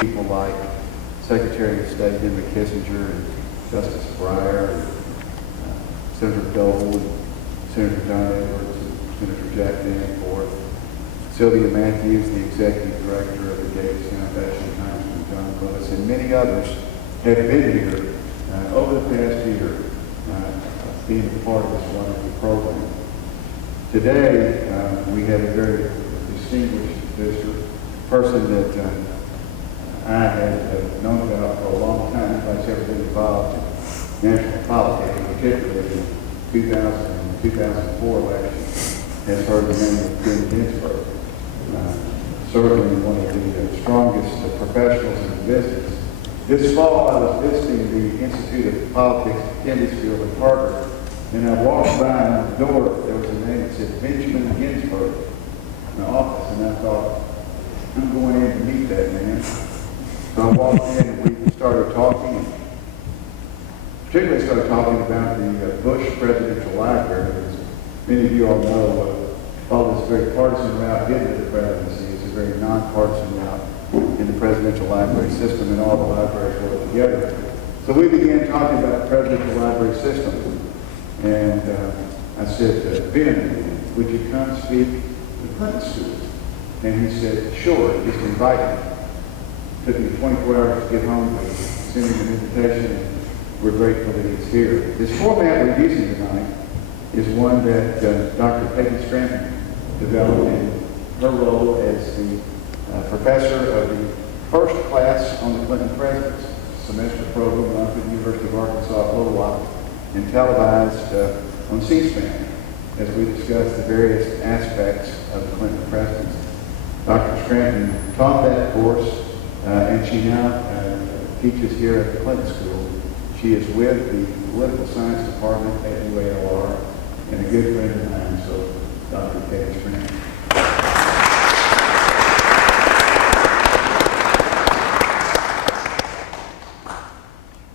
people like Secretary of State Henry Kissinger and Justice Breyer and Senator Dole and Senator John Edwards and Senator Jack Danforth, Sylvia Matthews, the Executive Director of the Gates Foundation, Congressman John Lewis, and many others have been here over the past year being a part of this wonderful program. Today, we have a very distinguished visitor, a person that I have known about for a long time. Anybody's ever been involved in national politics, particularly in 2000 and 2004 election, has heard the name of Ginsberg. Certainly one of the strongest professionals in the business. This fall, I was visiting the Institute of Politics at Kennedy School in Harvard, and I walked by, and on the door there was a name that said Benjamin Ginsberg in the office, and I thought, I'm going in to meet that man. So I walked in and we started talking, and particularly started talking about the Bush Presidential Library. As many of you all know, while this very partisan route into the presidency, it's a very nonpartisan route in the presidential library system, and all the libraries work together. So we began talking about the presidential library system, and I said, Ben, would you come speak to the Clinton students? And he said, sure, just invite me. It took me 24 hours to get home to send him an invitation, and we're grateful that he's here. This format we're using tonight is one that Dr. Peggy Scranton developed in her role as the professor of the first class on the Clinton presidents, semester program run at the University of Arkansas at Little Rock, and televised on C-SPAN as we discuss the various aspects of the Clinton presidency. Dr. Scranton taught that course, and she now teaches here at the Clinton School. She is with the Political Science Department at UALR and a good friend of mine, so Dr. Peggy Scranton.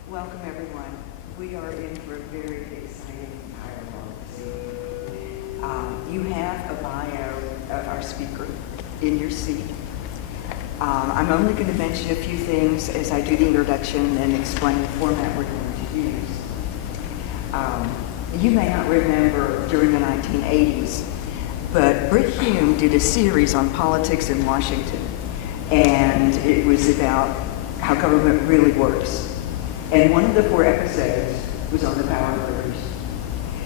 Welcome, everyone. We are in for a very exciting dialogue this evening. You have a bio of our speaker in your seat. I'm only going to mention a few things as I do the introduction and explain the format we're going to use. You may not remember during the 1980s, but Brit Hume did a series on politics in Washington, and it was about how government really works. And one of the 4 episodes was on the power grids.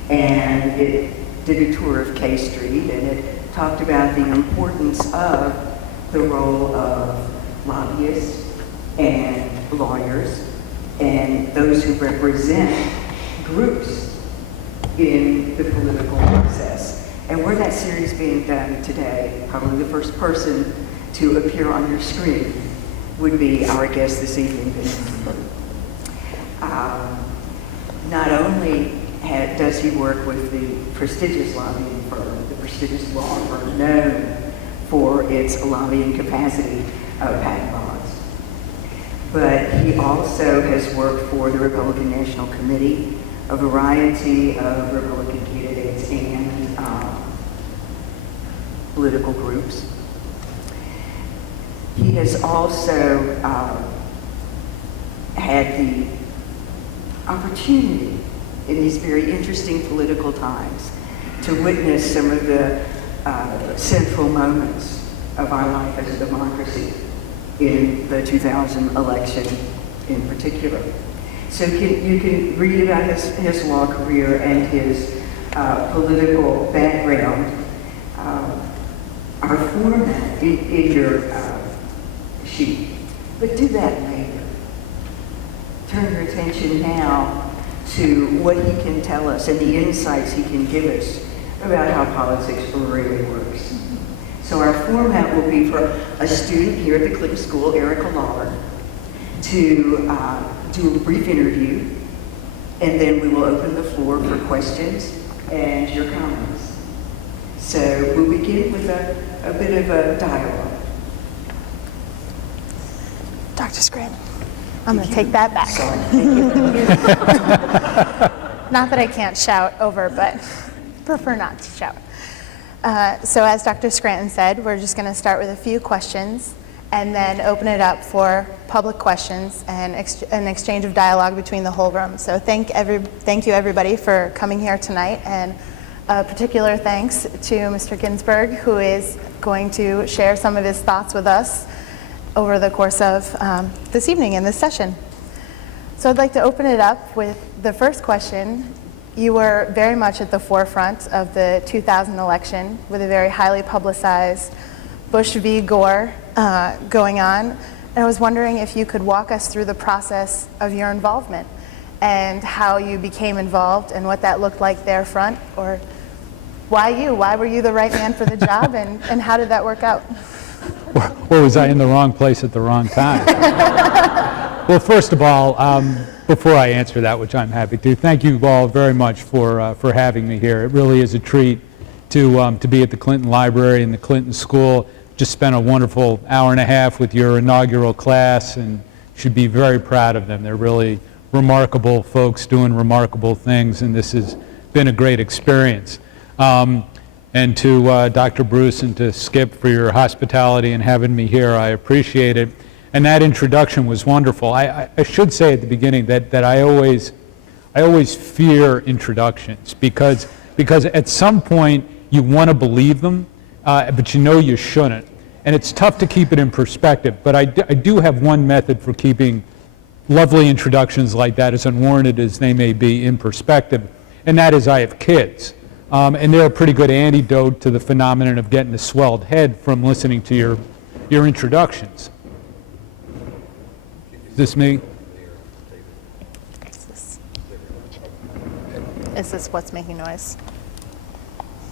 And it did a tour of K Street, and it talked about the importance of the role of lobbyists and lawyers and those who represent groups in the political process. And were that series being done today, probably the first person to appear on your screen would be our guest this evening, Ginsberg. Not only does he work with the prestigious lobbying firm, the prestigious law firm known for its lobbying capacity of patent laws, but he also has worked for the Republican National Committee, a variety of Republican candidates and political groups. He has also had the opportunity in these very interesting political times to witness some of the central moments of our life as a democracy in the 2000 election in particular. So you can read about his law career and his political background. Our format in your sheet, but do that later. Turn your attention now to what he can tell us and the insights he can give us about how politics really works. So our format will be for a student here at the Clinton School, Erica Lawler, to do a brief interview, and then we will open the floor for questions and your comments. So we'll begin with a bit of a dialogue. Dr. Scranton, I'm going to take that back. Sorry. Thank you. Not that I can't shout over, but prefer not to shout. So as Dr. Scranton said, we're just going to start with a few questions, and then open it up for public questions and an exchange of dialogue between the whole room. So thank you everybody for coming here tonight, and a particular thanks to Mr. Ginsberg, who is going to share some of his thoughts with us over the course of this evening in this session. So I'd like to open it up with the first question. You were very much at the forefront of the 2000 election with a very highly publicized Bush v. Gore going on. And I was wondering if you could walk us through the process of your involvement and how you became involved and what that looked like there front, or why you? Why were you the right man for the job, and how did that work out? Or was I in the wrong place at the wrong time? Well, first of all, before I answer that, which I'm happy to, thank you all very much for having me here. It really is a treat to be at the Clinton Library and the Clinton School. Just spent a wonderful hour and a half with your inaugural class, and should be very proud of them. They're really remarkable folks doing remarkable things, and this has been a great experience. And to Dr. Bruce and to Skip for your hospitality and having me here, I appreciate it. And that introduction was wonderful. I should say at the beginning that I always fear introductions because at some point you want to believe them, but you know you shouldn't. And it's tough to keep it in perspective, but I do have one method for keeping lovely introductions like that, as unwarranted as they may be, in perspective, and that is I have kids. And they're a pretty good antidote to the phenomenon of getting a swelled head from listening to your introductions. Is this me? Is this what's making noise?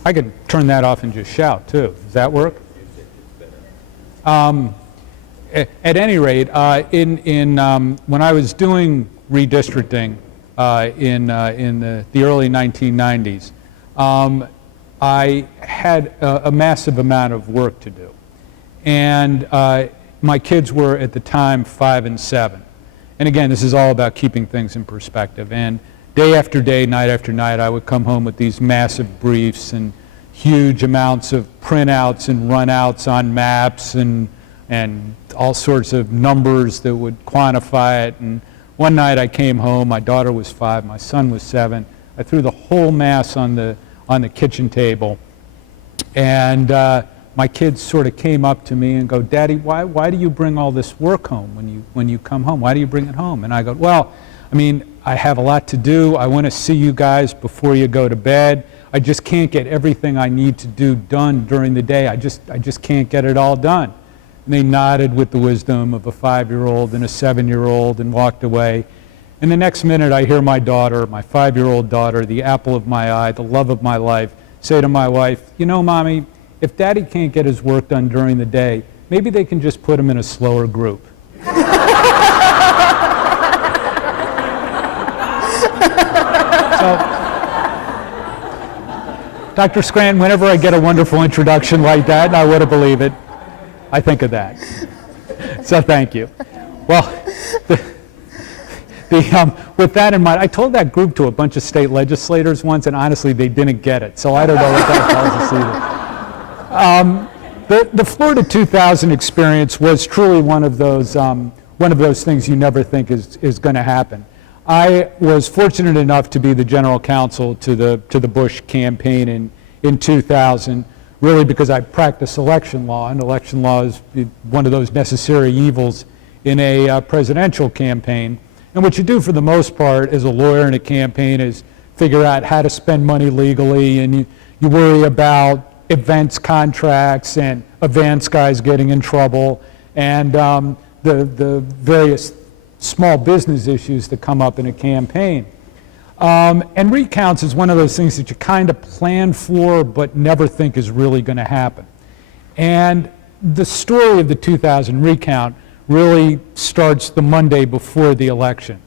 I could turn that off and just shout, too. Does that work? At any rate, when I was doing redistricting in the early 1990s, I had a massive amount of work to do. And my kids were, at the time, 5 and 7. And again, this is all about keeping things in perspective. And day after day, night after night, I would come home with these massive briefs and huge amounts of printouts and runouts on maps and all sorts of numbers that would quantify it. And one night I came home, my daughter was 5, my son was 7. I threw the whole mass on the kitchen table, and my kids sort of came up to me and go, "Daddy, why do you bring all this work home when you come home? Why do you bring it home?" And I go, "Well, I mean, I have a lot to do. I want to see you guys before you go to bed. I just can't get everything I need to do done during the day. I just can't get it all done." And they nodded with the wisdom of a 5-year-old and a 7-year-old and walked away. And the next minute I hear my daughter, my 5-year-old daughter, the apple of my eye, the love of my life, say to my wife, "You know, Mommy, if Daddy can't get his work done during the day, maybe they can just put him in a slower group." So, Dr. Scranton, whenever I get a wonderful introduction like that, and I would have believed it, I think of that. So thank you. Well, with that in mind, I told that group to a bunch of state legislators once, and honestly, they didn't get it. So I don't know what that tells us either. The Florida 2000 experience was truly one of those things you never think is going to happen. I was fortunate enough to be the general counsel to the Bush campaign in 2000, really because I practice election law, and election law is one of those necessary evils in a presidential campaign. And what you do for the most part as a lawyer in a campaign is figure out how to spend money legally, and you worry about events contracts and advance guys getting in trouble, and the various small business issues that come up in a campaign. And recounts is one of those things that you kind of plan for but never think is really going to happen. And the story of the 2000 recount really starts the Monday before the election,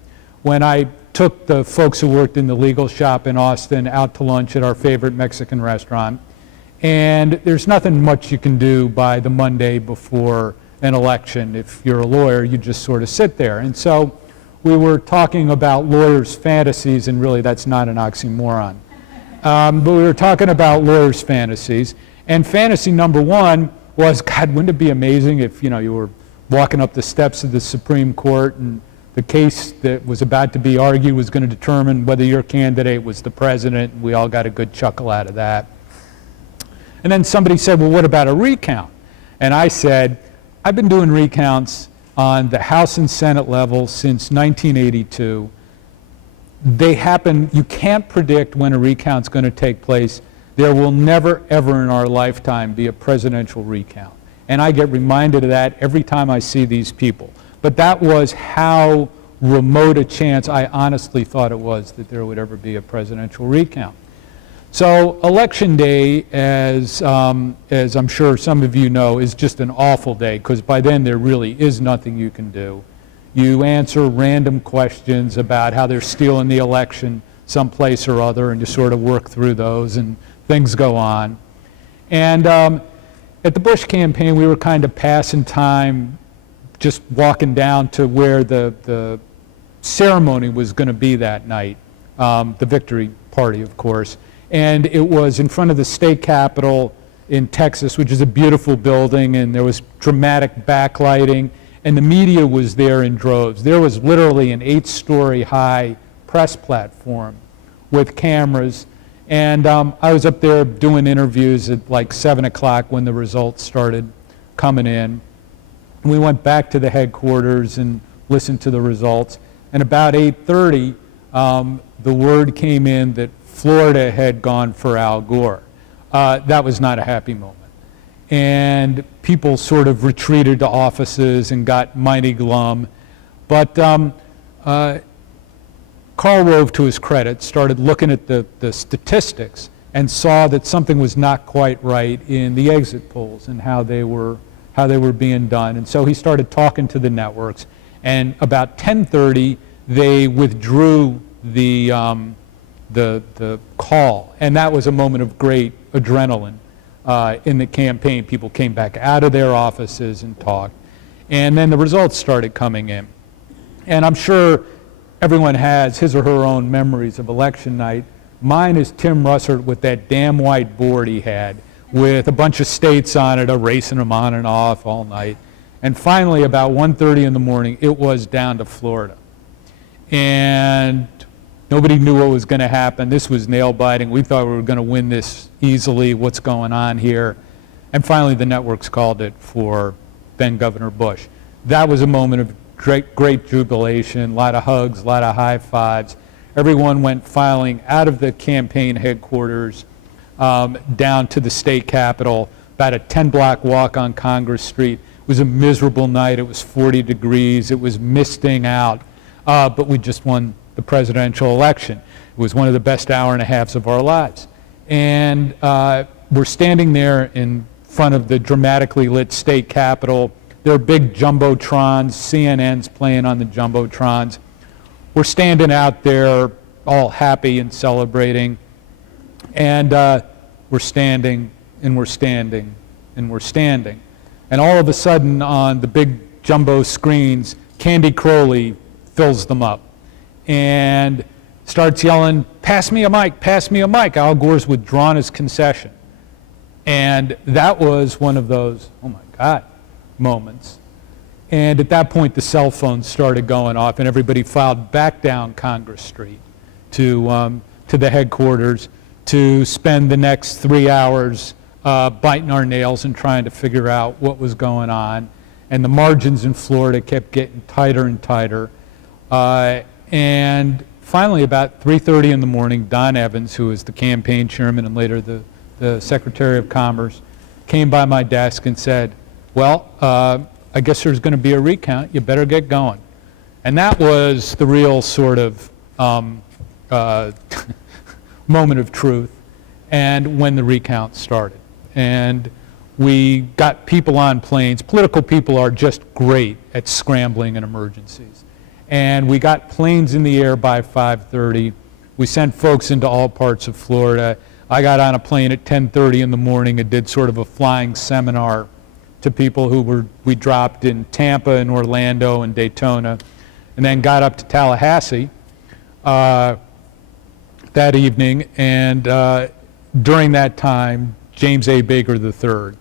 when I took the folks who worked in the legal shop in Austin out to lunch at our favorite Mexican restaurant. And there's nothing much you can do by the Monday before an election. If you're a lawyer, you just sort of sit there. And so we were talking about lawyers' fantasies, and really that's not an oxymoron. But we were talking about lawyers' fantasies, and fantasy number one was, God, wouldn't it be amazing if you were walking up the steps of the Supreme Court, and the case that was about to be argued was going to determine whether your candidate was the president. We all got a good chuckle out of that. And then somebody said, well, what about a recount? And I said, I've been doing recounts on the House and Senate level since 1982. They happen, you can't predict when a recount's going to take place. There will never, ever in our lifetime be a presidential recount. And I get reminded of that every time I see these people. But that was how remote a chance I honestly thought it was that there would ever be a presidential recount. So Election Day, as I'm sure some of you know, is just an awful day, because by then there really is nothing you can do. You answer random questions about how they're stealing the election someplace or other, and you sort of work through those, and things go on. And at the Bush campaign, we were kind of passing time, just walking down to where the ceremony was going to be that night, the victory party, of course. And it was in front of the state capitol in Texas, which is a beautiful building, and there was dramatic backlighting, and the media was there in droves. There was literally an 8-story high press platform with cameras, and I was up there doing interviews at like 7 o'clock when the results started coming in. We went back to the headquarters and listened to the results, and about 8:30, the word came in that Florida had gone for Al Gore. That was not a happy moment. And people sort of retreated to offices and got mighty glum. But Karl Rove, to his credit, started looking at the statistics and saw that something was not quite right in the exit polls and how they were being done. And so he started talking to the networks. And about 10:30, they withdrew the call, and that was a moment of great adrenaline in the campaign. People came back out of their offices and talked, and then the results started coming in. And I'm sure everyone has his or her own memories of election night. Mine is Tim Russert with that damn white board he had with a bunch of states on it, erasing them on and off all night. And finally, about 1:30 in the morning, it was down to Florida. And nobody knew what was going to happen. This was nail-biting. We thought we were going to win this easily. What's going on here? And finally, the networks called it for then Governor Bush. That was a moment of great jubilation, a lot of hugs, a lot of high fives. Everyone went filing out of the campaign headquarters down to the state capitol, about a 10-block walk on Congress Street. It was a miserable night. It was 40 degrees. It was misting out. But we just won the presidential election. It was one of the best hour and a halves of our lives. And we're standing there in front of the dramatically lit state capitol. There are big jumbotrons, CNN's playing on the jumbotrons. We're standing out there all happy and celebrating. And we're standing, and we're standing, and we're standing. And all of a sudden on the big jumbo screens, Candy Crowley fills them up and starts yelling, "Pass me a mic, pass me a mic." Al Gore's withdrawn his concession. And that was one of those, oh my God, moments. And at that point, the cell phones started going off, and everybody filed back down Congress Street to the headquarters to spend the next 3 hours biting our nails and trying to figure out what was going on. And the margins in Florida kept getting tighter and tighter. And finally, about 3:30 in the morning, Don Evans, who was the campaign chairman and later the Secretary of Commerce, came by my desk and said, "Well, I guess there's going to be a recount. You better get going." And that was the real sort of moment of truth, and when the recount started. And we got people on planes. Political people are just great at scrambling in emergencies. And we got planes in the air by 5:30. We sent folks into all parts of Florida. I got on a plane at 10:30 in the morning and did sort of a flying seminar to people we dropped in Tampa and Orlando and Daytona, and then got up to Tallahassee that evening. And during that time, James A. Baker III,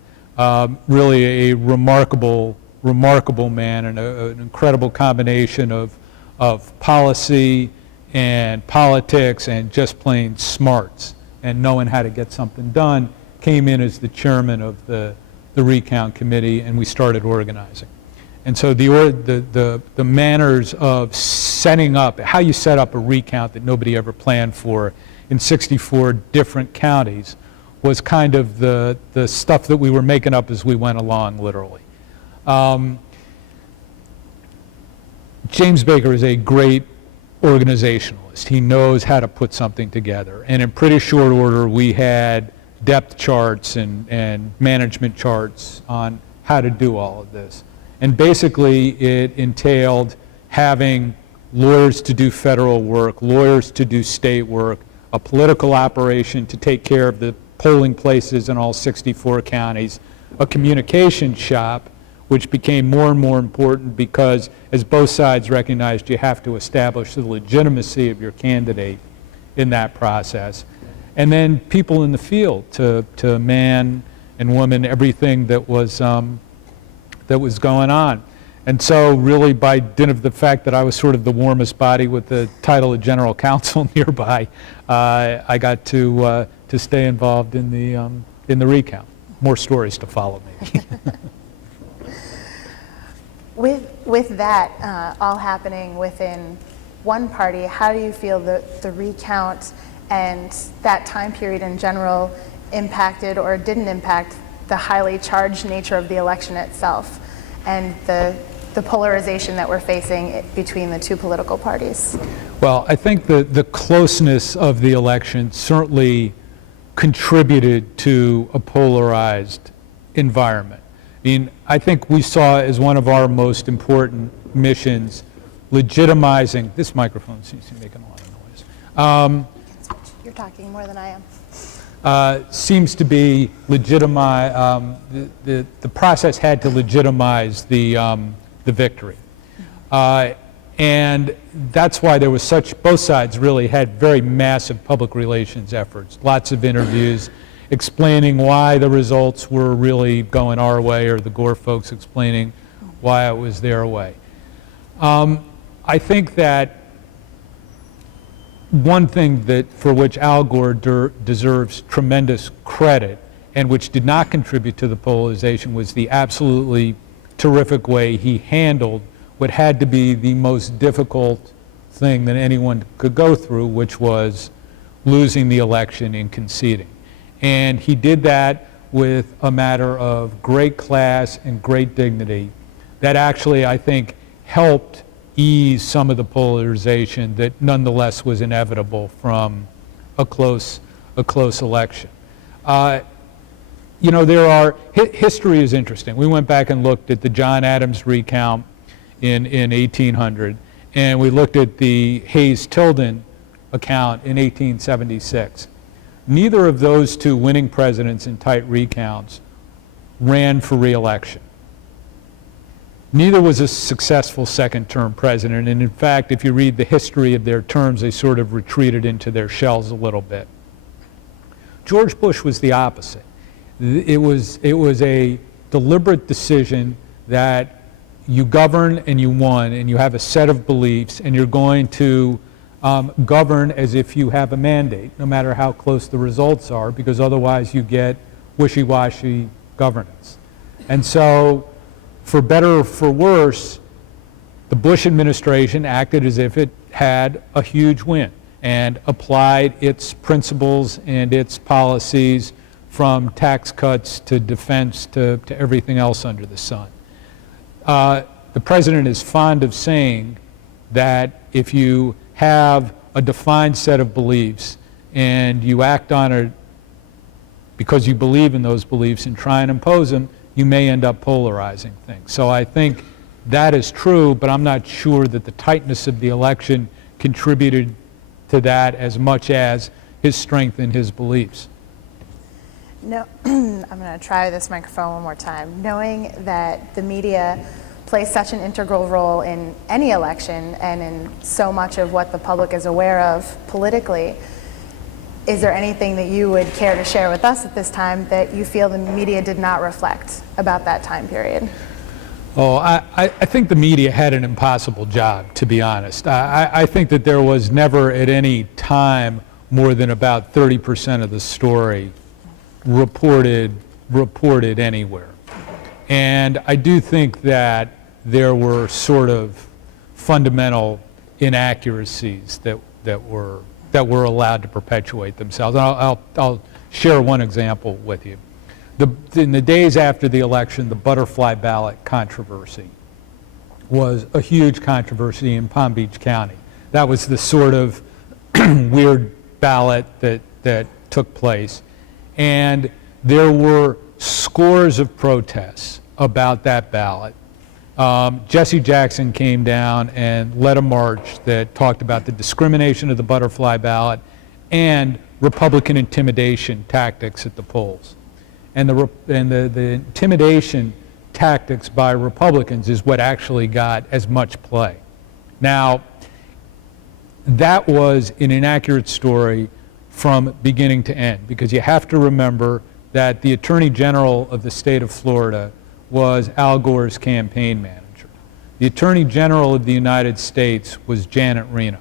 really a remarkable remarkable man and an incredible combination of policy and politics and just plain smarts and knowing how to get something done, came in as the chairman of the recount committee, and we started organizing. And so the manners of setting up, how you set up a recount that nobody ever planned for in 64 different counties was kind of the stuff that we were making up as we went along, literally. James Baker is a great organizationalist. He knows how to put something together. And in pretty short order, we had depth charts and management charts on how to do all of this. And basically, it entailed having lawyers to do federal work, lawyers to do state work, a political operation to take care of the polling places in all 64 counties, a communication shop, which became more and more important because, as both sides recognized, you have to establish the legitimacy of your candidate in that process. And then people in the field to man and woman everything that was going on. And so really by dint of the fact that I was sort of the warmest body with the title of general counsel nearby, I got to stay involved in the recount. More stories to follow, maybe. With that all happening within one party, how do you feel the recount and that time period in general impacted or didn't impact the highly charged nature of the election itself and the polarization that we're facing between the two political parties? Well, I think the closeness of the election certainly contributed to a polarized environment. I mean, I think we saw as one of our most important missions legitimizing, this microphone seems to be making a lot of noise. You're talking more than I am. Seems to be legitimize, the process had to legitimize the victory. And that's why there was both sides really had very massive public relations efforts, lots of interviews explaining why the results were really going our way, or the Gore folks explaining why it was their way. I think that one thing for which Al Gore deserves tremendous credit and which did not contribute to the polarization was the absolutely terrific way he handled what had to be the most difficult thing that anyone could go through, which was losing the election and conceding. And he did that with a matter of great class and great dignity that actually, I think, helped ease some of the polarization that nonetheless was inevitable from a close election. You know, history is interesting. We went back and looked at the John Adams recount in 1800, and we looked at the Hayes-Tilden account in 1876. Neither of those two winning presidents in tight recounts ran for re-election. Neither was a successful second-term president, and in fact, if you read the history of their terms, they sort of retreated into their shells a little bit. George Bush was the opposite. It was a deliberate decision that you govern and you won, and you have a set of beliefs, and you're going to govern as if you have a mandate, no matter how close the results are, because otherwise you get wishy-washy governance. And so, for better or for worse, the Bush administration acted as if it had a huge win and applied its principles and its policies from tax cuts to defense to everything else under the sun. The president is fond of saying that if you have a defined set of beliefs and you act on it because you believe in those beliefs and try and impose them, you may end up polarizing things. So I think that is true, but I'm not sure that the tightness of the election contributed to that as much as his strength in his beliefs. No, I'm going to try this microphone one more time. Knowing that the media plays such an integral role in any election and in so much of what the public is aware of politically, is there anything that you would care to share with us at this time that you feel the media did not reflect about that time period? Oh, I think the media had an impossible job, to be honest. I think that there was never at any time more than about 30% of the story reported anywhere. And I do think that there were sort of fundamental inaccuracies that were allowed to perpetuate themselves. And I'll share one example with you. In the days after the election, the butterfly ballot controversy was a huge controversy in Palm Beach County. That was the sort of weird ballot that took place. And there were scores of protests about that ballot. Jesse Jackson came down and led a march that talked about the discrimination of the butterfly ballot and Republican intimidation tactics at the polls. And the intimidation tactics by Republicans is what actually got as much play. Now, that was an inaccurate story from beginning to end, because you have to remember that the Attorney General of the state of Florida was Al Gore's campaign manager. The Attorney General of the United States was Janet Reno,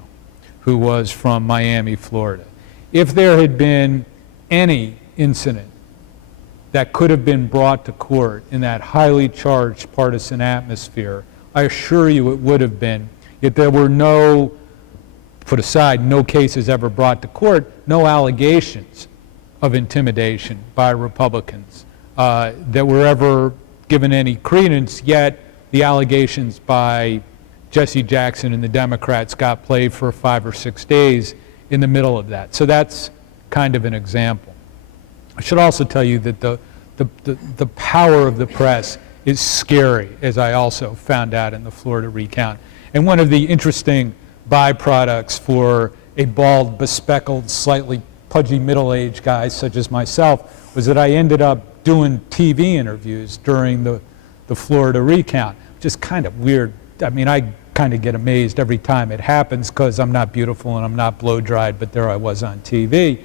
who was from Miami, Florida. If there had been any incident that could have been brought to court in that highly charged partisan atmosphere, I assure you it would have been. Yet there were no, put aside, no cases ever brought to court, no allegations of intimidation by Republicans that were ever given any credence, yet the allegations by Jesse Jackson and the Democrats got played for 5 or 6 days in the middle of that. So that's kind of an example. I should also tell you that the power of the press is scary, as I also found out in the Florida recount. And one of the interesting byproducts for a bald, bespectacled, slightly pudgy middle-aged guy such as myself was that I ended up doing TV interviews during the Florida recount, which is kind of weird. I mean, I kind of get amazed every time it happens because I'm not beautiful and I'm not blow-dried, but there I was on TV.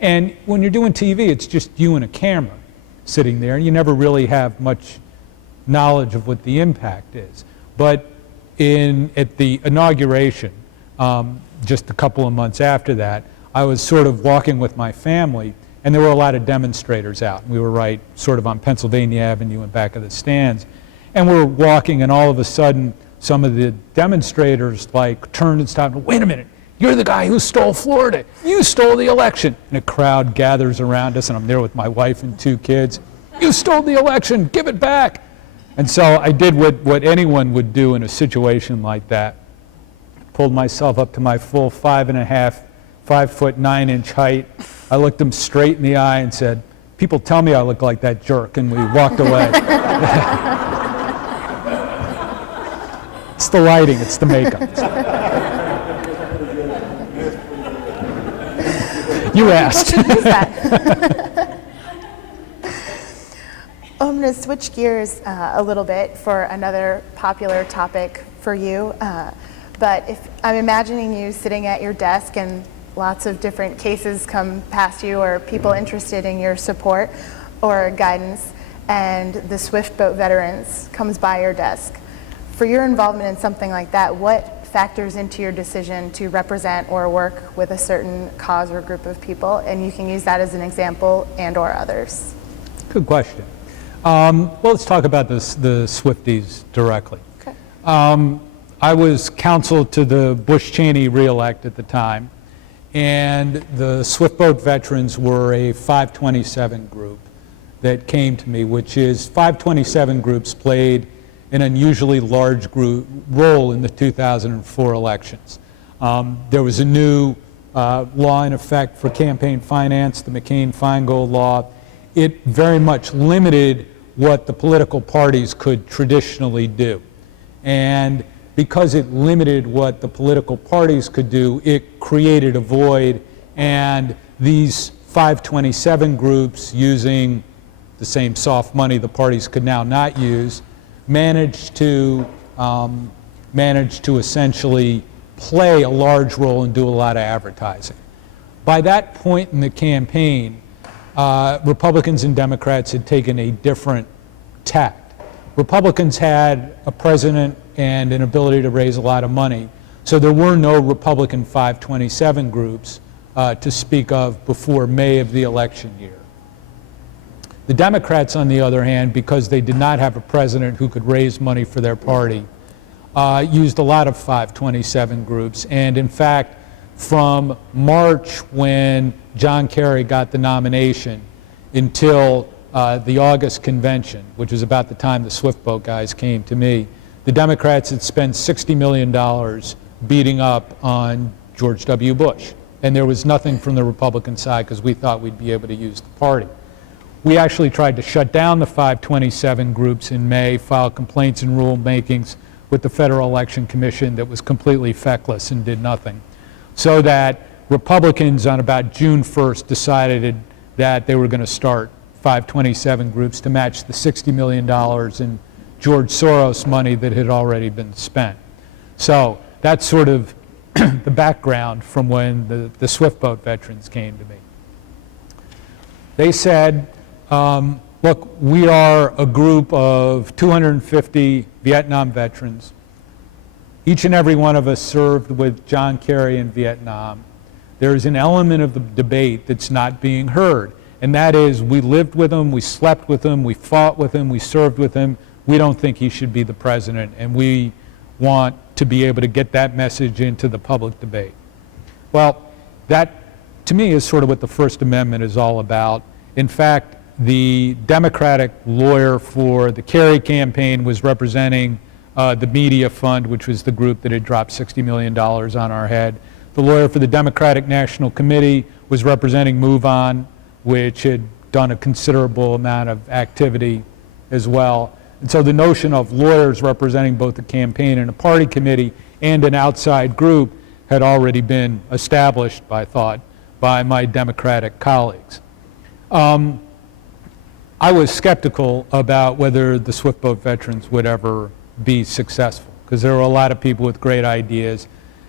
And when you're doing TV, it's just you and a camera sitting there, and you never really have much knowledge of what the impact is. But at the inauguration, just a couple of months after that, I was sort of walking with my family, and there were a lot of demonstrators out. We were right sort of on Pennsylvania Avenue in back of the stands. And we're walking, and all of a sudden, some of the demonstrators turned and stopped. Wait a minute. You're the guy who stole Florida. You stole the election. And a crowd gathers around us, and I'm there with my wife and 2 kids. You stole the election. Give it back. And so I did what anyone would do in a situation like that. Pulled myself up to my full 5'9" height. I looked them straight in the eye and said, "People tell me I look like that jerk," and we walked away. It's the lighting. It's the makeup. You asked. I'm going to switch gears a little bit for another popular topic for you. But if I'm imagining you sitting at your desk and lots of different cases come past you or people interested in your support or guidance, and the Swift Boat Veterans comes by your desk. For your involvement in something like that, what factors into your decision to represent or work with a certain cause or group of people? And you can use that as an example and or others. Good question. Well, let's talk about the Swifties directly. Okay. I was counsel to the Bush-Cheney re-elect at the time, and the Swift Boat Veterans were a 527 group that came to me, which is 527 groups played an unusually large role in the 2004 elections. There was a new law in effect for campaign finance, the McCain-Feingold law. It very much limited what the political parties could traditionally do. And because it limited what the political parties could do, it created a void, and these 527 groups, using the same soft money the parties could now not use, managed to essentially play a large role and do a lot of advertising. By that point in the campaign, Republicans and Democrats had taken a different tact. Republicans had a president and an ability to raise a lot of money, so there were no Republican 527 groups to speak of before May of the election year. The Democrats, on the other hand, because they did not have a president who could raise money for their party, used a lot of 527 groups. And in fact, from March, when John Kerry got the nomination, until the August convention, which was about the time the Swift Boat guys came to me, the Democrats had spent $60 million beating up on George W. Bush. And there was nothing from the Republican side because we thought we'd be able to use the party. We actually tried to shut down the 527 groups in May, filed complaints and rulemakings with the Federal Election Commission that was completely feckless and did nothing. So that Republicans on about June 1st decided that they were going to start 527 groups to match the $60 million in George Soros money that had already been spent. So that's sort of the background from when the Swift Boat veterans came to me. They said, look, we are a group of 250 Vietnam veterans. Each and every one of us served with John Kerry in Vietnam. There is an element of the debate that's not being heard, and that is we lived with him, we slept with him, we fought with him, we served with him. We don't think he should be the president, and we want to be able to get that message into the public debate. Well, that, to me, is sort of what the First Amendment is all about. In fact, the Democratic lawyer for the Kerry campaign was representing the Media Fund, which was the group that had dropped $60 million on our head. The lawyer for the Democratic National Committee was representing Move On, which had done a considerable amount of activity as well. And so the notion of lawyers representing both the campaign and a party committee and an outside group had already been established, I thought, by my Democratic colleagues. I was skeptical about whether the Swift Boat veterans would ever be successful, because there were a lot of people with great ideas,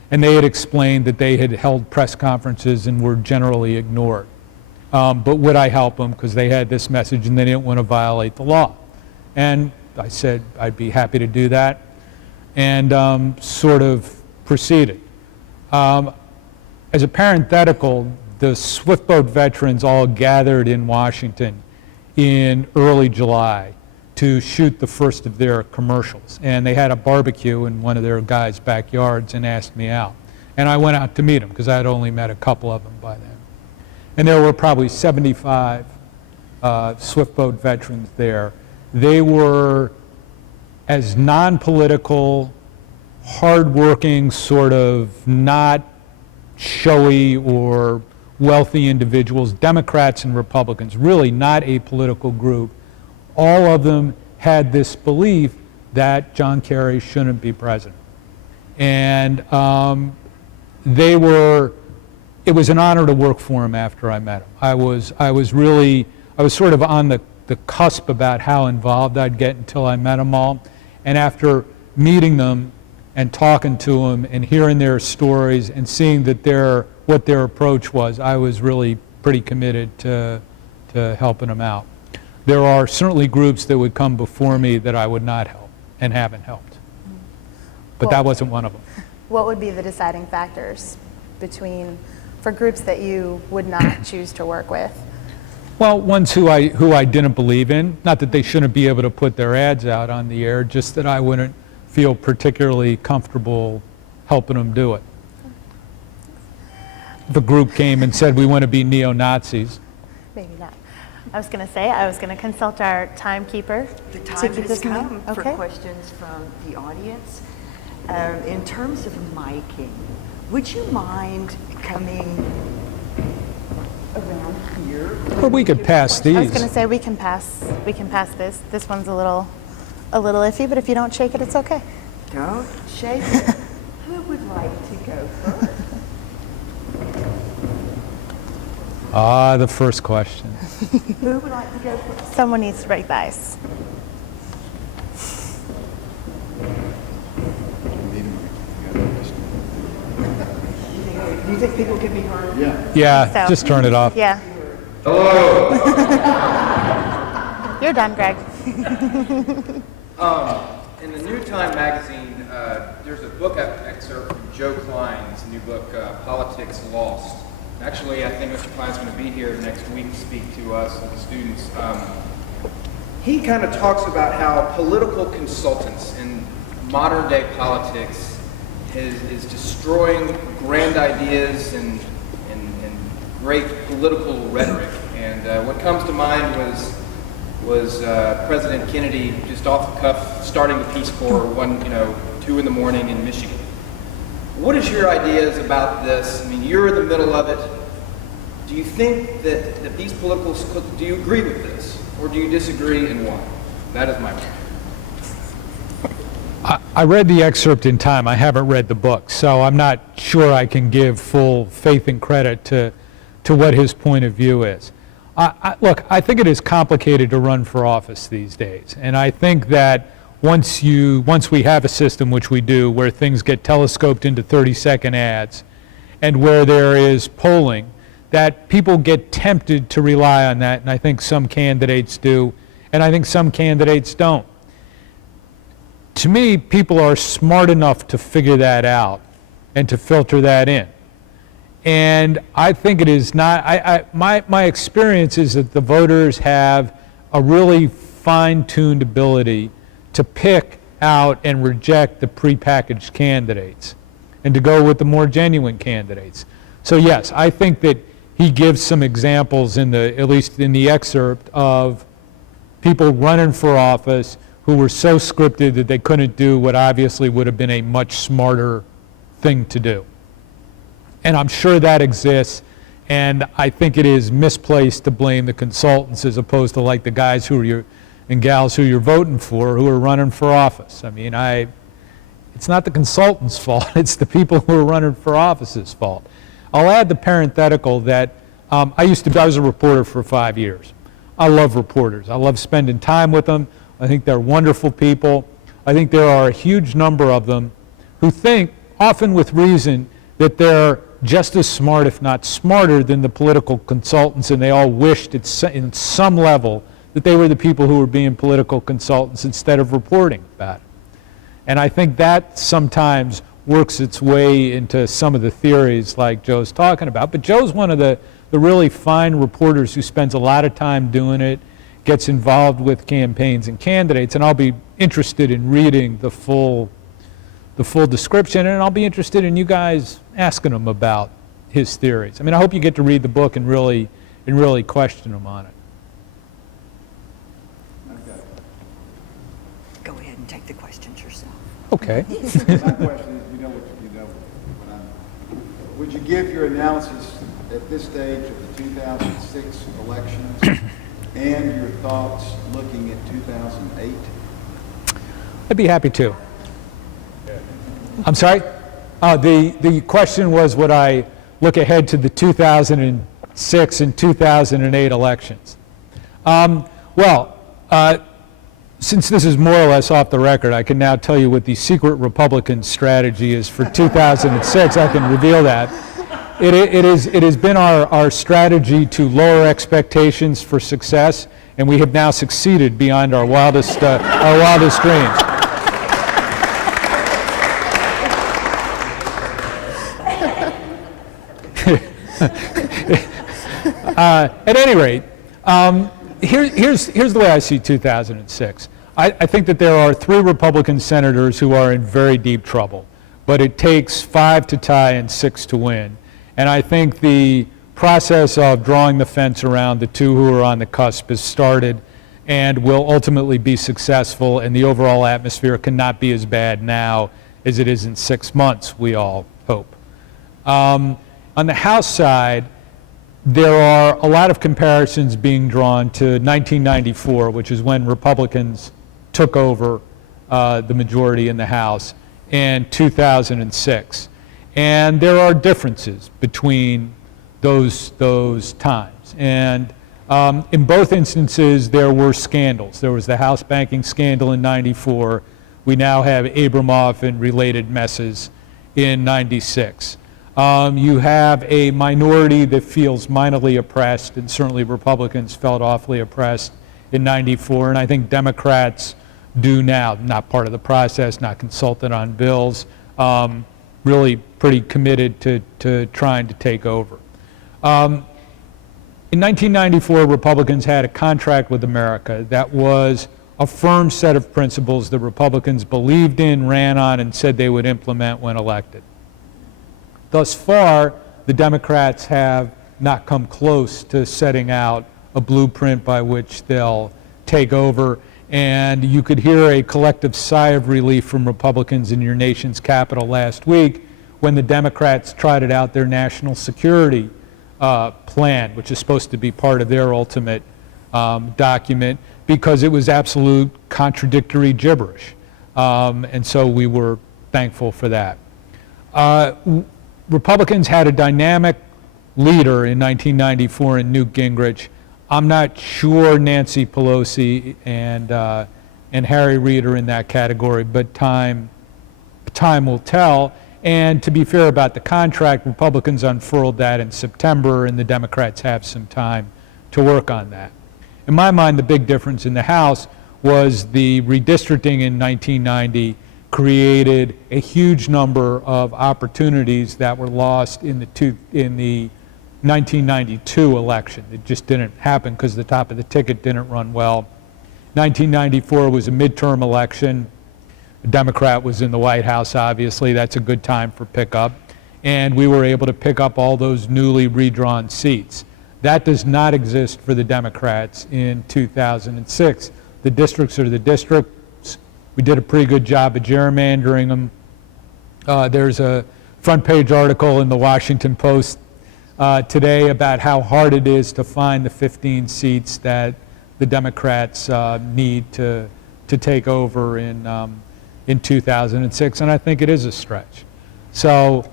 and they had explained that they had held press conferences and were generally ignored. But would I help them, because they had this message and they didn't want to violate the law? And I said I'd be happy to do that, and sort of proceeded. As a parenthetical, the Swift Boat veterans all gathered in Washington in early July to shoot the first of their commercials. And they had a barbecue in one of their guys' backyards and asked me out. And I went out to meet them because I had only met a couple of them by then. And there were probably 75 Swift Boat veterans there. They were as non-political, hard-working, sort of not showy or wealthy individuals, Democrats and Republicans, really not a political group. All of them had this belief that John Kerry shouldn't be president. And it was an honor to work for him after I met him. I was sort of on the cusp about how involved I'd get until I met them all. And after meeting them and talking to them and hearing their stories and seeing that what their approach was, I was really pretty committed to helping them out. There are certainly groups that would come before me that I would not help and haven't helped. But that wasn't one of them. What would be the deciding factors for groups that you would not choose to work with? Well, ones who I didn't believe in, not that they shouldn't be able to put their ads out on the air, just that I wouldn't feel particularly comfortable helping them do it. If a group came and said we want to be neo-Nazis. Maybe not. I was going to consult our timekeeper. The to time keep has this moving. come for Okay. questions from the audience. In terms of miking, would you mind coming around here? Or we could pass these. I was going to say we can pass this. This one's a little iffy, but if you don't shake it, it's okay. Don't shake it. Who would like to go first? The first question. Who would like to go first? Someone needs to break the ice. Do you think people can be heard? Yeah, So- just turn it off. Yeah. Hello. You're done, Greg. In the New Time magazine, there's a book excerpt from Joe Klein's new book, Politics Lost. Actually, I think Mr. Klein's going to be here next week to speak to us and the students. He kind of talks about how political consultants in modern day politics is destroying grand ideas and great political rhetoric. And what comes to mind was President Kennedy just off the cuff starting the Peace Corps 2 in the morning in Michigan. What is your ideas about this? I mean, you're in the middle of it. Do you think that these political, do you agree with this? Or do you disagree, and why? That is my question. I read the excerpt in Time. I haven't read the book, so I'm not sure I can give full faith and credit to what his point of view is. Look, I think it is complicated to run for office these days, and I think that once we have a system, which we do, where things get telescoped into 30-second ads, and where there is polling, that people get tempted to rely on that, and I think some candidates do, and I think some candidates don't. To me, people are smart enough to figure that out and to filter that in. And I think it is not, my experience is that the voters have a really fine-tuned ability to pick out and reject the prepackaged candidates and to go with the more genuine candidates. So yes, I think that he gives some examples at least in the excerpt, of people running for office who were so scripted that they couldn't do what obviously would have been a much smarter thing to do. And I'm sure that exists, and I think it is misplaced to blame the consultants as opposed to like the guys and gals who you're voting for who are running for office. I mean, it's not the consultants' fault, it's the people who are running for office's fault. I'll add the parenthetical that I was a reporter for 5 years. I love reporters. I love spending time with them. I think they're wonderful people. I think there are a huge number of them who think, often with reason, that they're just as smart, if not smarter, than the political consultants, and they all wished in some level that they were the people who were being political consultants instead of reporting about it. And I think that sometimes works its way into some of the theories like Joe's talking about. But Joe's one of the really fine reporters who spends a lot of time doing it, gets involved with campaigns and candidates, and I'll be interested in reading the full description, and I'll be interested in you guys asking him about his theories. I mean, I hope you get to read the book and really question him on it. Go ahead and take the questions yourself. Okay. My question is, would you give your analysis at this stage of the 2006 elections and your thoughts looking at 2008? I'd be happy to. I'm sorry? The question was, would I look ahead to the 2006 and 2008 elections? Since this is more or less off the record, I can now tell you what the secret Republican strategy is for 2006. I can reveal that. It has been our strategy to lower expectations for success, and we have now succeeded beyond our wildest dreams. At any rate, here's the way I see 2006. I think that there are 3 Republican senators who are in very deep trouble, but it takes 5 to tie and 6 to win. And I think the process of drawing the fence around the 2 who are on the cusp has started and will ultimately be successful, and the overall atmosphere cannot be as bad now as it is in 6 months, we all hope. On the House side, there are a lot of comparisons being drawn to 1994, which is when Republicans took over the majority in the House, and 2006. And there are differences between those times. And in both instances, there were scandals. There was the House banking scandal in 94. We now have Abramoff and related messes in 96. You have a minority that feels minorly oppressed, and certainly Republicans felt awfully oppressed in 94, and I think Democrats do now. Not part of the process, not consulted on bills, really pretty committed to trying to take over. In 1994, Republicans had a contract with America that was a firm set of principles that Republicans believed in, ran on, and said they would implement when elected. Thus far, the Democrats have not come close to setting out a blueprint by which they'll take over, and you could hear a collective sigh of relief from Republicans in your nation's capital last week when the Democrats trotted out their national security plan, which is supposed to be part of their ultimate document, because it was absolute contradictory gibberish. And so we were thankful for that. Republicans had a dynamic leader in 1994 in Newt Gingrich. I'm not sure Nancy Pelosi and Harry Reid are in that category, but time will tell. And to be fair about the contract, Republicans unfurled that in September, and the Democrats have some time to work on that. In my mind, the big difference in the House was the redistricting in 1990 created a huge number of opportunities that were lost in the 1992 election. It just didn't happen because the top of the ticket didn't run well. 1994 was a midterm election. A Democrat was in the White House, obviously. That's a good time for pickup. And we were able to pick up all those newly redrawn seats. That does not exist for the Democrats in 2006. The districts are the districts. We did a pretty good job of gerrymandering them. There's a front page article in the Washington Post today about how hard it is to find the 15 seats that the Democrats need to take over in 2006, and I think it is a stretch. So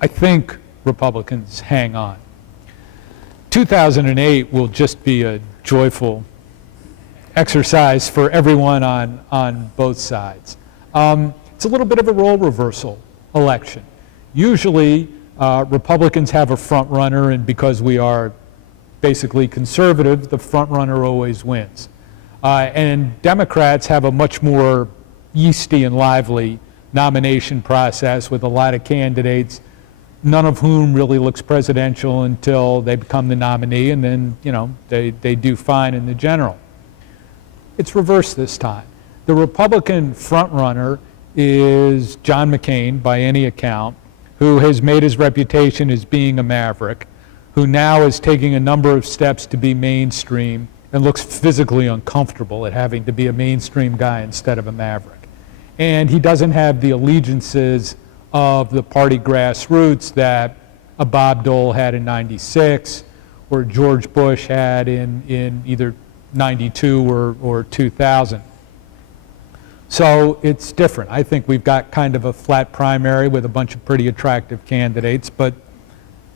I think Republicans hang on. 2008 will just be a joyful exercise for everyone on both sides. It's a little bit of a role reversal election. Usually, Republicans have a front runner, and because we are basically conservative, the front runner always wins. And Democrats have a much more yeasty and lively nomination process with a lot of candidates, none of whom really looks presidential until they become the nominee, and then, you know, they do fine in the general. It's reversed this time. The Republican frontrunner is John McCain, by any account, who has made his reputation as being a maverick, who now is taking a number of steps to be mainstream and looks physically uncomfortable at having to be a mainstream guy instead of a maverick. And he doesn't have the allegiances of the party grassroots that a Bob Dole had in '96 or George Bush had in either '92 or 2000. So it's different. I think we've got kind of a flat primary with a bunch of pretty attractive candidates, but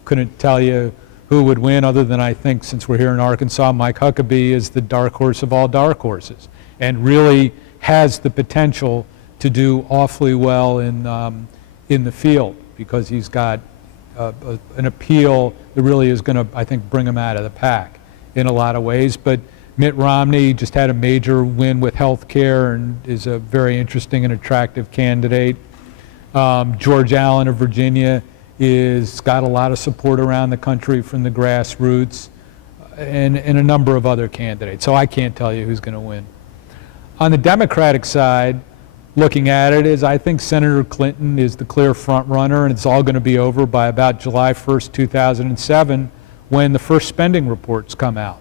couldn't tell you who would win other than I think, since we're here in Arkansas, Mike Huckabee is the dark horse of all dark horses and really has the potential to do awfully well in the field because he's got an appeal that really is going to, I think, bring him out of the pack in a lot of ways. But Mitt Romney just had a major win with health care and is a very interesting and attractive candidate. George Allen of Virginia is got a lot of support around the country from the grassroots and a number of other candidates. So I can't tell you who's going to win. On the Democratic side, looking at it, is I think Senator Clinton is the clear front runner, and it's all going to be over by about July 1st, 2007, when the first spending reports come out.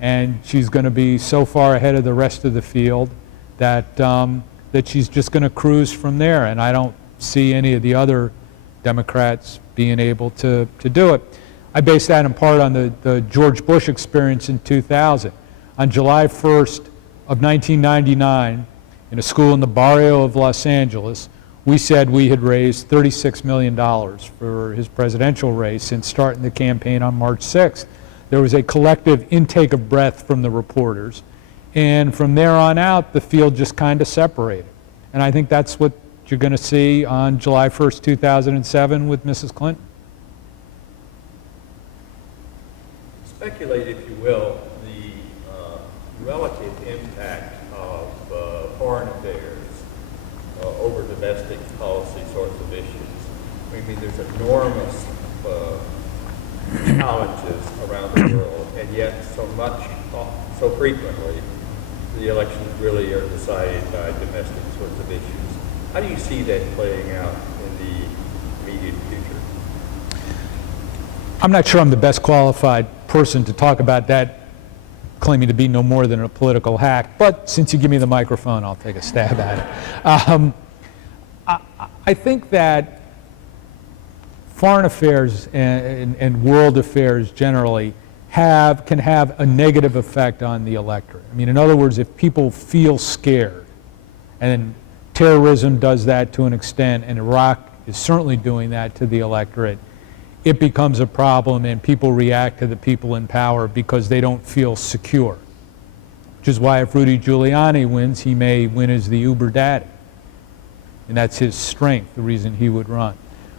And she's going to be so far ahead of the rest of the field that that she's just going to cruise from there. And I don't see any of the other Democrats being able to do it. I base that in part on the George Bush experience in 2000. On July 1st of 1999, in a school in the barrio of Los Angeles, we said we had raised $36 million for his presidential race since starting the campaign on March 6th. There was a collective intake of breath from the reporters, and from there on out, the field just kind of separated. And I think that's what you're going to see on July 1st, 2007 with Mrs. Clinton. Speculate, if you will, the relative impact of foreign of issues. I mean, there's enormous challenges around the world, and yet so frequently, the elections really are decided by domestic sorts of issues. How do you see that playing out in the immediate future? I'm not sure I'm the best qualified person to talk about that, claiming to be no more than a political hack, but since you give me the microphone, I'll take a stab at it. I think that foreign affairs and world affairs generally can have a negative effect on the electorate. I mean, in other words, if people feel scared, and terrorism does that to an extent, and Iraq is certainly doing that to the electorate, it becomes a problem and people react to the people in power because they don't feel secure. Which is why if Rudy Giuliani wins, he may win as the Uber daddy. And that's his strength, the reason he would run.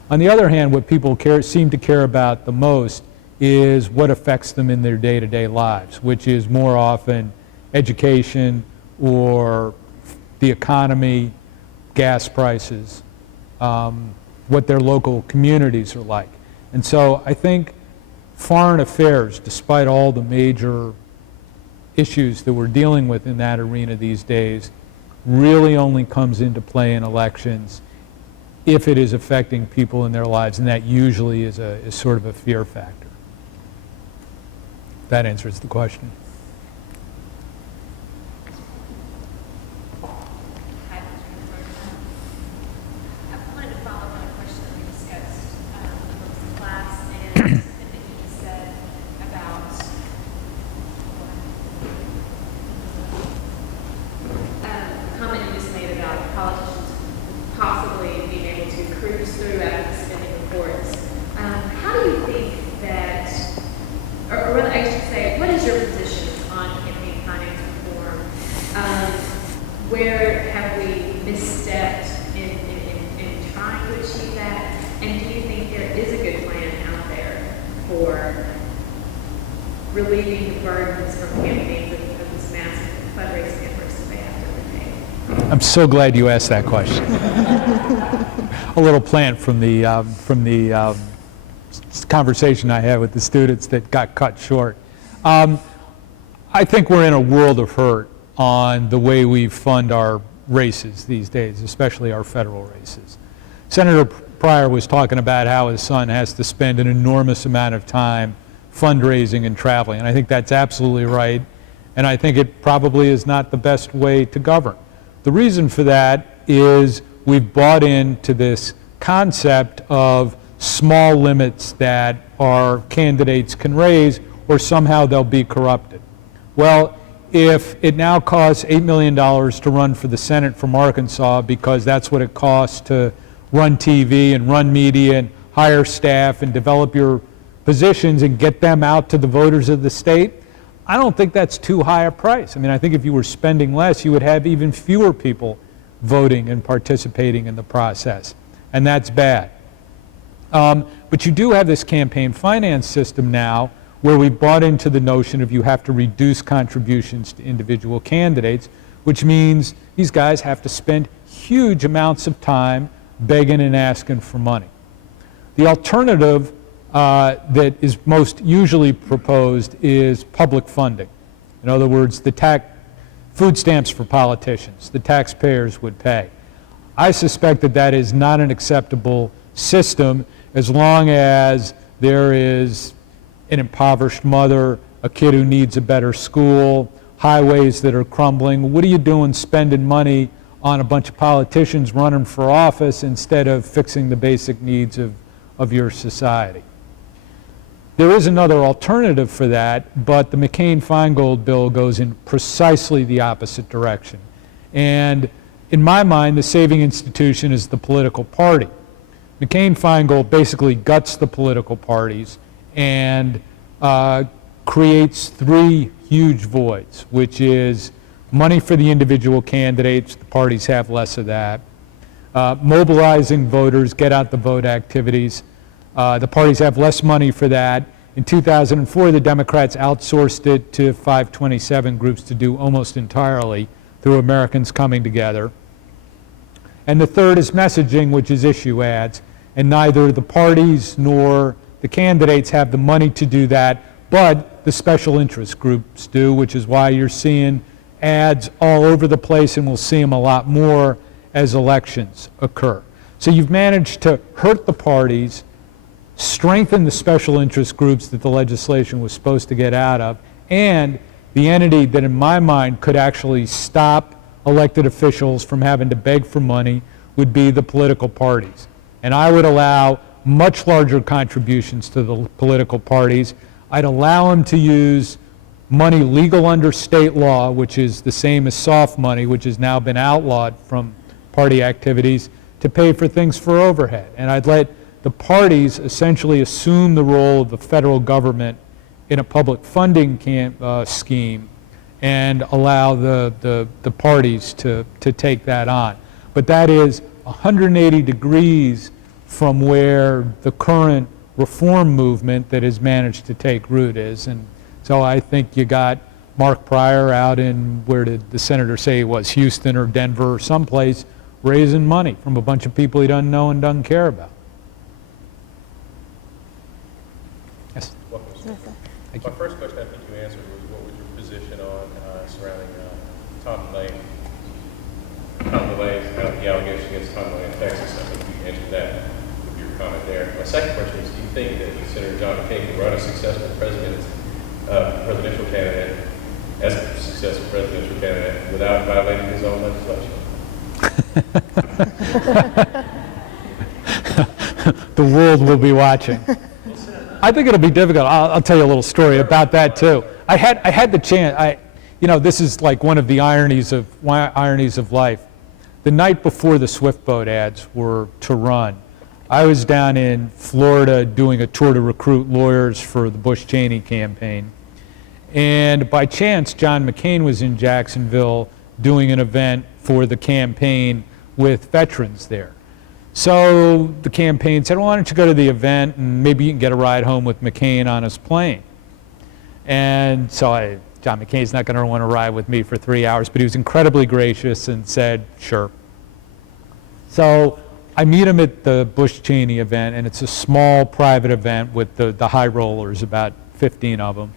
On the other hand, what people seem to care about the most is what affects them in their day-to-day lives, which is more often education or the economy, gas prices, what their local communities are like. And so I think foreign affairs, despite all the major issues that we're dealing with in that arena these days, really only comes into play in elections if it is affecting people in their lives, and that usually is sort of a fear factor. That answers the question. Where have we misstepped in trying to achieve that? And do you think there is a good plan out there for relieving the burdens from campaigns of this massive fundraising efforts that they have to undertake? I'm so glad you asked that question. A little plant from the conversation I had with the students that got cut short. I think we're in a world of hurt on the way we fund our races these days, especially our federal races. Senator Pryor was talking about how his son has to spend an enormous amount of time fundraising and traveling, and I think that's absolutely right, and I think it probably is not the best way to govern. The reason for that is we've bought into this concept of small limits that our candidates can raise, or somehow they'll be corrupted. Well, if it now costs $8 million to run for the Senate from Arkansas because that's what it costs to run TV and run media and hire staff and develop your positions and get them out to the voters of the state, I don't think that's too high a price. I mean, I think if you were spending less, you would have even fewer people voting and participating in the process, and that's bad. But you do have this campaign finance system now where we bought into the notion of you have to reduce contributions to individual candidates, which means these guys have to spend huge amounts of time begging and asking for money. The alternative that is most usually proposed is public funding. In other words, food stamps for politicians, the taxpayers would pay. I suspect that that is not an acceptable system as long as there is an impoverished mother, a kid who needs a better school, highways that are crumbling. What are you doing spending money on a bunch of politicians running for office instead of fixing the basic needs of your society? There is another alternative for that, but the McCain-Feingold bill goes in precisely the opposite direction. And in my mind, the saving institution is the political party. McCain-Feingold basically guts the political parties and creates three huge voids, which is money for the individual candidates, the parties have less of that, mobilizing voters, get out the vote activities, the parties have less money for that. In 2004, the Democrats outsourced it to 527 groups to do almost entirely through Americans Coming Together. And the third is messaging, which is issue ads. And neither the parties nor the candidates have the money to do that, but the special interest groups do, which is why you're seeing ads all over the place, and we'll see them a lot more as elections occur. So you've managed to hurt the parties, strengthen the special interest groups that the legislation was supposed to get out of, and the entity that in my mind could actually stop elected officials from having to beg for money would be the political parties. And I would allow much larger contributions to the political parties. I'd allow them to use money legal under state law, which is the same as soft money, which has now been outlawed from party activities, to pay for things for overhead. And I'd let the parties essentially assume the role of the federal government in a public funding scheme and allow the parties to take that on. But that is 180 degrees from where the current reform movement that has managed to take root is. And so I think you got Mark Pryor out in, where did the senator say he was, Houston or Denver or someplace, raising money from a bunch of people he doesn't know and doesn't care about. Yes? Thank you. My first question, I think you answered, was what was your position on surrounding Tom DeLay, the allegation against Tom DeLay in Texas? I think you answered that with your comment there. My second question is, do you think that Senator John McCain can run a successful presidential candidate as a successful presidential candidate without violating his own legislation? The world will be watching. I think it'll be difficult. I'll tell you a little story about that too. I had the chance. This is like one of the ironies of life. The night before the Swift boat ads were to run, I was down in Florida doing a tour to recruit lawyers for the Bush-Cheney campaign. And by chance, John McCain was in Jacksonville doing an event for the campaign with veterans there. So the campaign said, well, why don't you go to the event and maybe you can get a ride home with McCain on his plane. And so John McCain's not going to want to ride with me for 3 hours, but he was incredibly gracious and said, sure. So I meet him at the Bush-Cheney event, and it's a small private event with the high rollers, about 15 of them.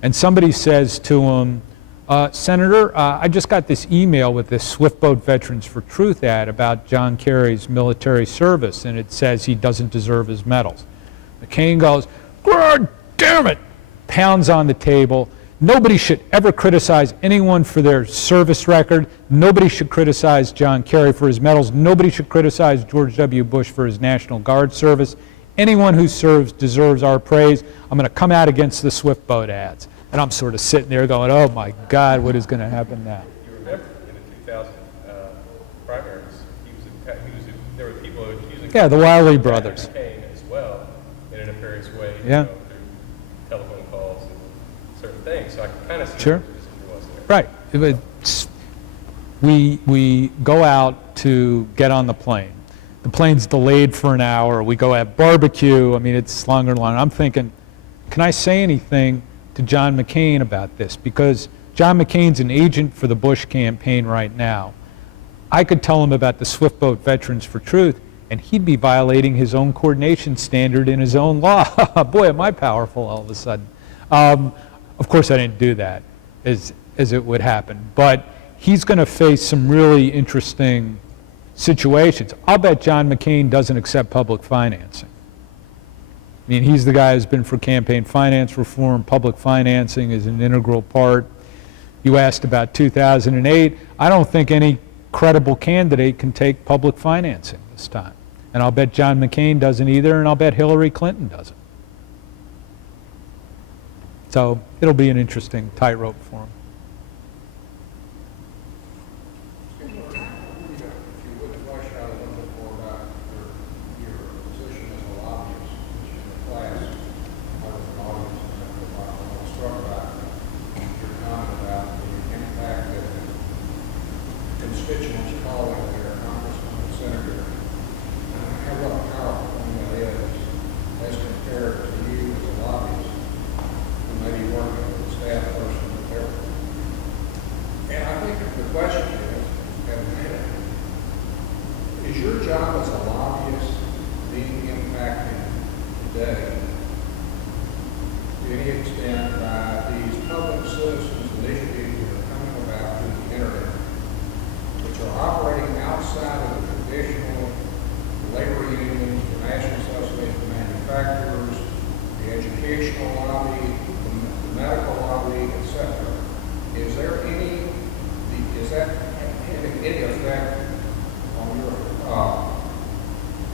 And somebody says to him, Senator, I just got this email with this Swift Boat Veterans for Truth ad about John Kerry's military service, and it says he doesn't deserve his medals. McCain goes, God damn it, pounds on the table. Nobody should ever criticize anyone for their service record. Nobody should criticize John Kerry for his medals. Nobody should criticize George W. Bush for his National Guard service. Anyone who serves deserves our praise. I'm going to come out against the Swift boat ads. And I'm sort of sitting there going, oh my God, what is going to happen now? You remember in the 2000 primaries, there were people accusing Yeah, the Wiley brothers. McCain as well in a nefarious way, Yeah. through telephone calls and certain things. So I can kind of see Sure. what the position was there. Right. We go out to get on the plane. The plane's delayed for an hour. We go have barbecue. I mean, it's longer and longer. I'm thinking, can I say anything to John McCain about this? Because John McCain's an agent for the Bush campaign right now. I could tell him about the Swift Boat Veterans for Truth, and he'd be violating his own coordination standard in his own law. Boy, am I powerful all of a sudden. Of course, I didn't do that as it would happen, but he's going to face some really interesting situations. I'll bet John McCain doesn't accept public financing. I mean, he's the guy who's been for campaign finance reform. Public financing is an integral part. You asked about 2008. I don't think any credible candidate can take public financing this time. And I'll bet John McCain doesn't either, and I'll bet Hillary Clinton doesn't. So it'll be an interesting tightrope for him. Constituents calling their congressman and senator, how what a powerful thing that is as compared to you as a lobbyist who may be working with a staff person with their educational lobby, the medical lobby, etc. Is there is that having any effect on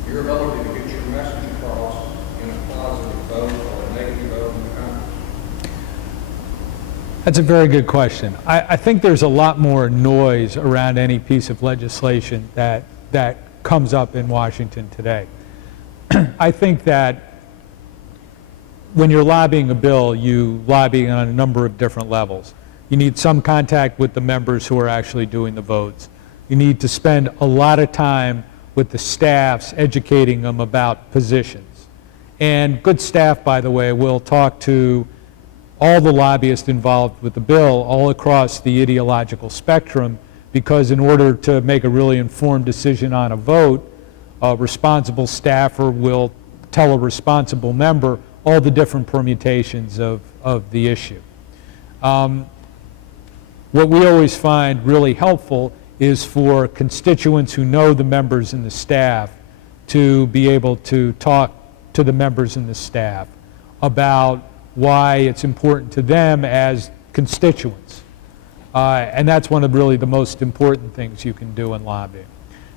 your ability to get your message across in a positive vote or a negative vote in the Congress? That's a very good question. I think there's a lot more noise around any piece of legislation that comes up in Washington today. I think that when you're lobbying a bill, you lobby on a number of different levels. You need some contact with the members who are actually doing the votes. You need to spend a lot of time with the staffs educating them about positions. And good staff, by the way, will talk to all the lobbyists involved with the bill all across the ideological spectrum, because in order to make a really informed decision on a vote, a responsible staffer will tell a responsible member all the different permutations of the issue. What we always find really helpful is for constituents who know the members and the staff to be able to talk to the members and the staff about why it's important to them as constituents. And that's one of really the most important things you can do in lobbying.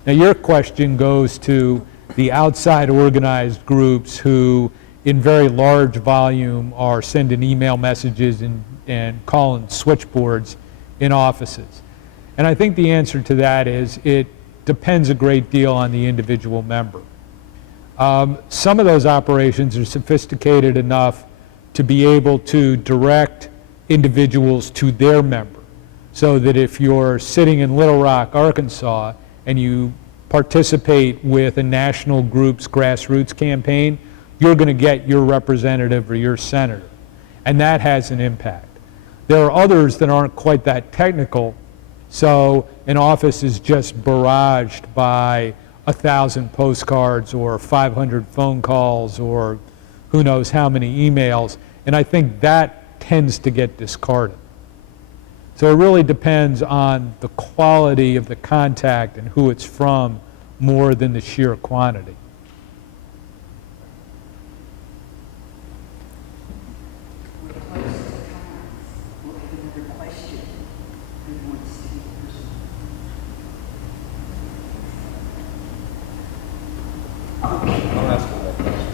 Now, your question goes to the outside organized groups who, in very large volume, are sending email messages and calling switchboards in offices. And I think the answer to that is it depends a great deal on the individual member. Some of those operations are sophisticated enough to be able to direct individuals to their member, so that if you're sitting in Little Rock, Arkansas, and you participate with a national group's grassroots campaign, you're going to get your representative or your senator, and that has an impact. There are others that aren't quite that technical, so an office is just barraged by 1,000 postcards or 500 phone calls or who knows how many emails, and I think that tends to get discarded. So it really depends on the quality of the contact and who it's from more than the sheer quantity. We're close to time. We'll have another question. Who wants to be first? I'll ask one more question.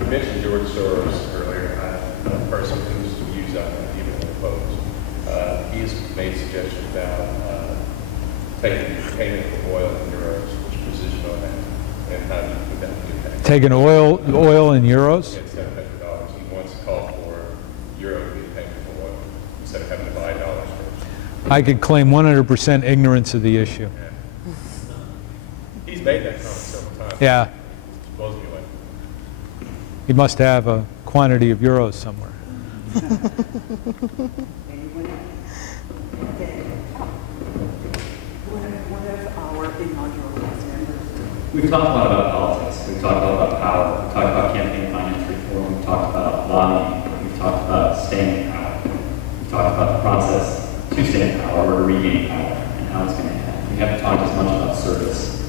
You mentioned George Soros earlier. I'm a person who's used that and even opposed. He has made suggestions about taking payment for oil in euros, which position on that, and how do you put that into impact? Taking oil in euros? Instead of $100, he wants to call for euro to be payment for oil instead of having to buy dollars first. I could claim 100% ignorance of the issue. Yeah. He's made that comment several times. Yeah, It blows me away. he must have a quantity of euros somewhere. Anyone else? Okay. One of our inaugural class members. We've talked a lot about politics. We've talked a lot about power. We've talked about campaign finance reform. We've talked about lobbying. We've talked about staying in power. We've talked about the process to stay in power or to regain power and how it's going to happen. We haven't talked as much about service.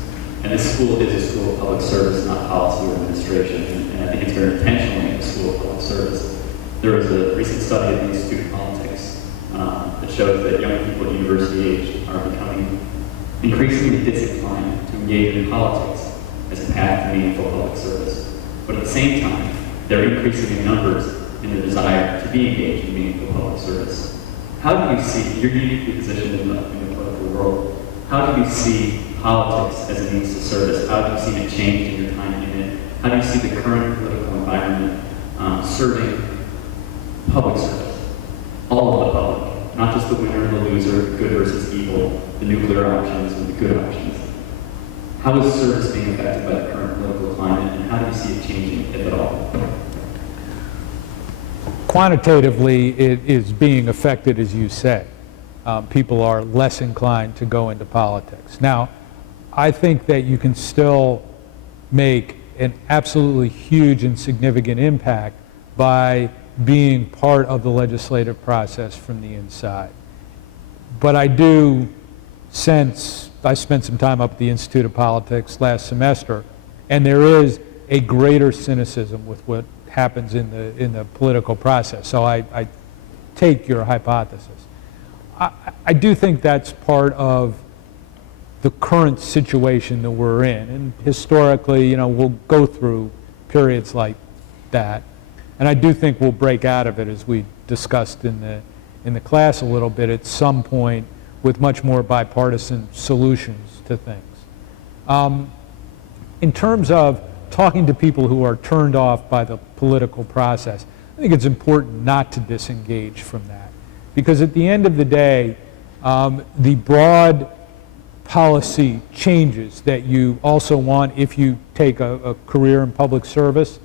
And this school is a school of public service, not policy or administration. And I think it's very intentionally a school of public service. There was a recent study of the Institute of Politics that shows that young people at university age are becoming increasingly disinclined to engage in politics as a path to meaningful public service. But at the same time, they're increasing in numbers in their desire to be engaged in meaningful public service. How do you see, you're uniquely positioned in the political world, how do you see politics as a means to service? How do you see it change in your time in it? How do you see the current political environment serving public service? All of the public, not just the winner and the loser, good versus evil, the nuclear options and the good options. How is service being affected by the current political climate, and how do you see it changing, if at all? Quantitatively, it is being affected, as you say. People are less inclined to go into politics. Now, I think that you can still make an absolutely huge and significant impact by being part of the legislative process from the inside. But I do sense, I spent some time up at the Institute of Politics last semester, and there is a greater cynicism with what happens in the political process. So I take your hypothesis. I do think that's part of the current situation that we're in. And historically, you know, we'll go through periods like that. And I do think we'll break out of it, as we discussed in the class a little bit, at some point with much more bipartisan solutions to things. In terms of talking to people who are turned off by the political process, I think it's important not to disengage from that. Because at the end of the day, the broad policy changes that you also want if you take a career in public service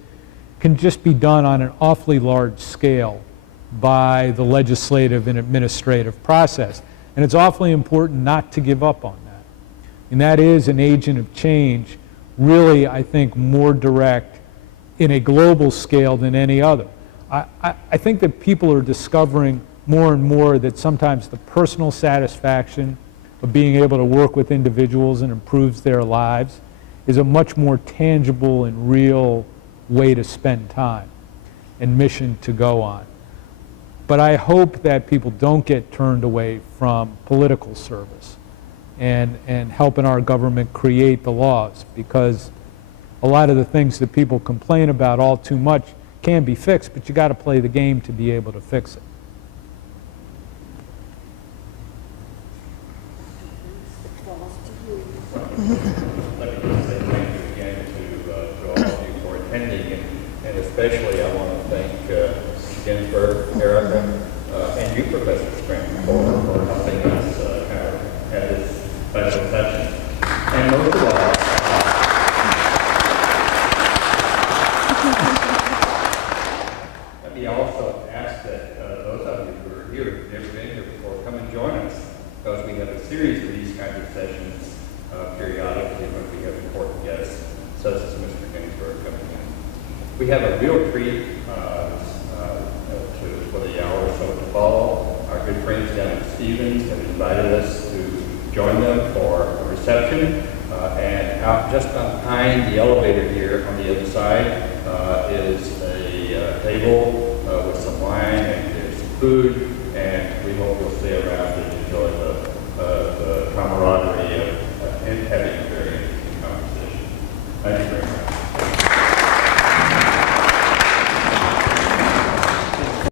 can just be done on an awfully large scale by the legislative and administrative process. And it's awfully important not to give up on that. And that is an agent of change, really, I think, more direct in a global scale than any other. I think that people are discovering more and more that sometimes the personal satisfaction of being able to work with individuals and improves their lives is a much more tangible and real way to spend time and mission to go on. But I hope that people don't get turned away from political service and helping our government create the laws, because a lot of the things that people complain about all too much can be fixed, but you got to play the game to be able to fix it. Let me just say thank you again to all of you for attending, and especially I want to thank Ginsberg, Erica, and you, Professor Spring, for helping us kind of have this special session. And most of all, let me also ask that those of you who are here, who've never been here before, come and join us, because we have a series of these kinds of sessions periodically when we have important guests, such as Mr. Ginsberg coming in. We have a real treat for the hour or so to follow. Our good friends down at Stevens have invited us to join them for a reception, and out just behind the elevator here on the other side is a table with some wine and there's some food, and we hope you'll stay around